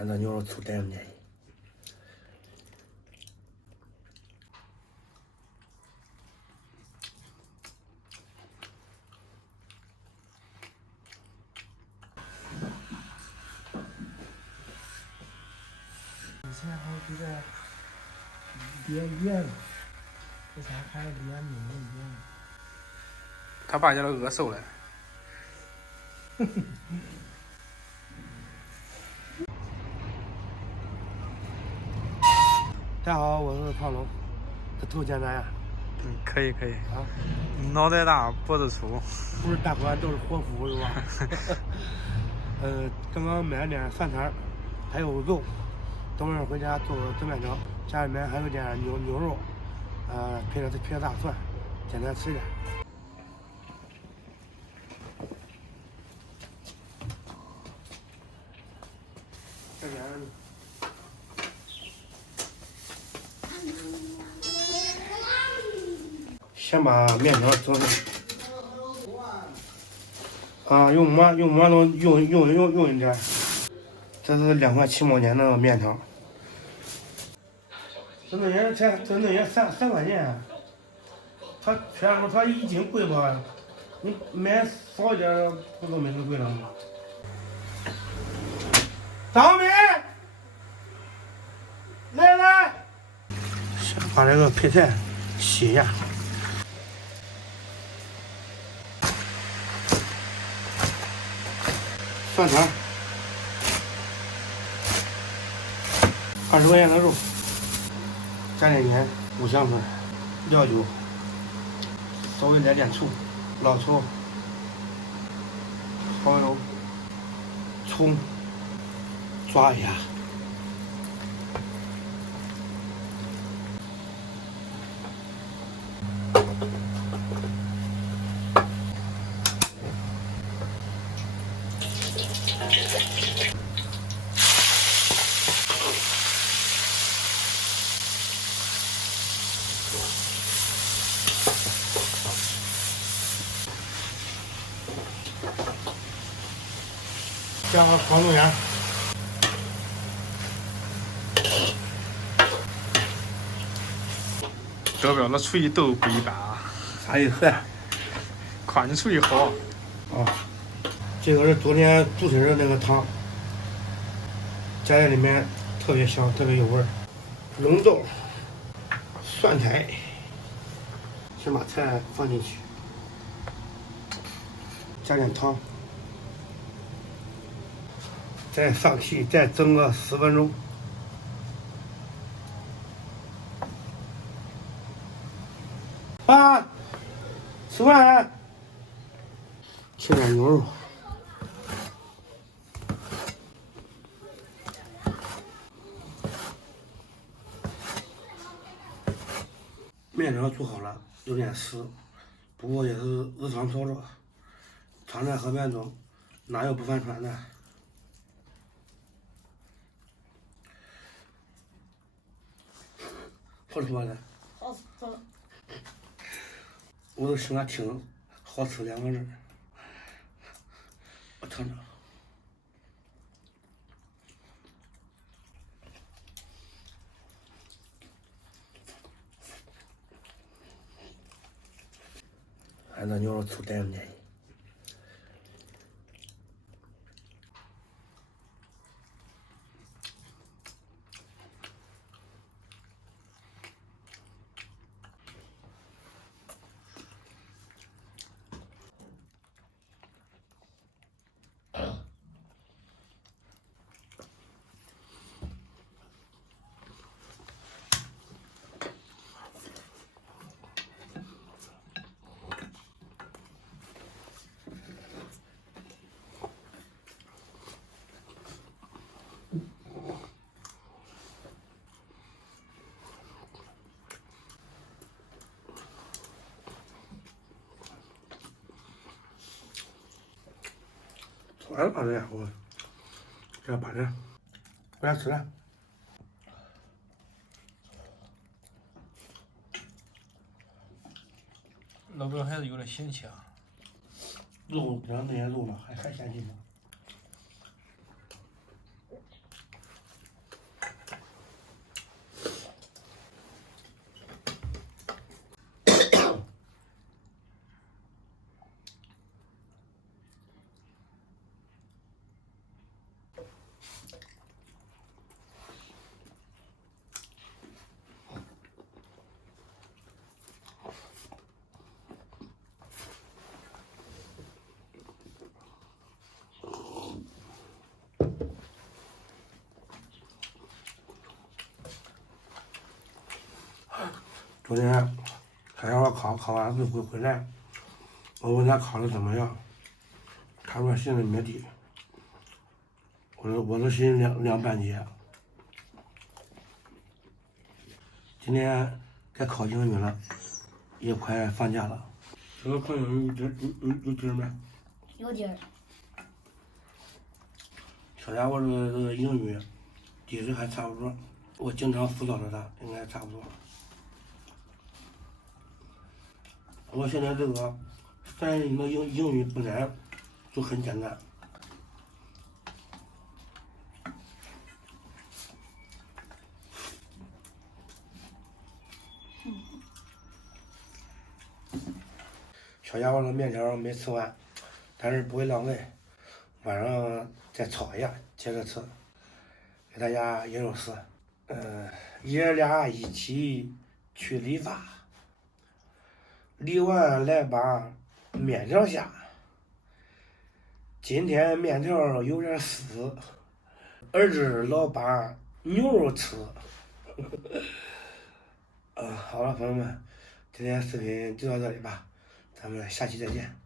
俺这牛肉醋真不建议。以前好几个连，为啥还连名？他爸家都饿瘦了。大家好，我是胖龙，这头简单呀。可以啊，脑袋大脖子粗，不是大款都是伙夫是吧？刚刚买了点饭摊，还有肉，等会儿回家做个蒸面条，家里面还有点牛肉，配着大蒜，简单吃点。这边先把面条做上。用馍能用一点。这是2块7毛钱的面条。这那也3块钱。他全部他1斤贵吧？你买少一点，不都没那么贵了吗？张明，来，先把这个配菜洗一下。蒜条，20块钱的肉，加点盐、五香粉、料酒，稍微来点醋，老抽、蚝油、葱，抓一下。加个黄豆芽，德彪的厨艺都不一般啊！啥意思？夸你厨艺好。这个是昨天猪腿的那个汤，加在里面特别香，特别有味儿。龙豆、蒜苔，先把菜放进去，加点汤，再上气，再蒸个10分钟。爸，吃饭。切点牛肉。面条做好了，有点湿，不过也是日常操作。常在河边走，哪有不翻船的？好吃不的？好吃。我都喜欢听“好吃”2个字。我尝尝。俺这牛肉醋真不建议。完了把这家伙，这把这，不想吃了。老表还是有点嫌弃啊。肉，让那些肉嘛，还嫌弃吗？昨天小小伙考完试回来，我问他考的怎么样，他说现在没底。我都心凉半截。今天该考英语了，也快放假了。这个考英语有底没？有底儿。小家伙这个英语底子还差不多，我经常辅导着他，应该差不多。我现在这个3年级的英语本来就很简单。小家伙的面条没吃完，但是不会浪费，晚上再炒一下，接着吃。给大家吟首诗，爷俩一起去理发，理完来把面条下。今天面条有点湿，儿子老把牛肉吃。好了，朋友们，今天视频就到这里吧，咱们下期再见。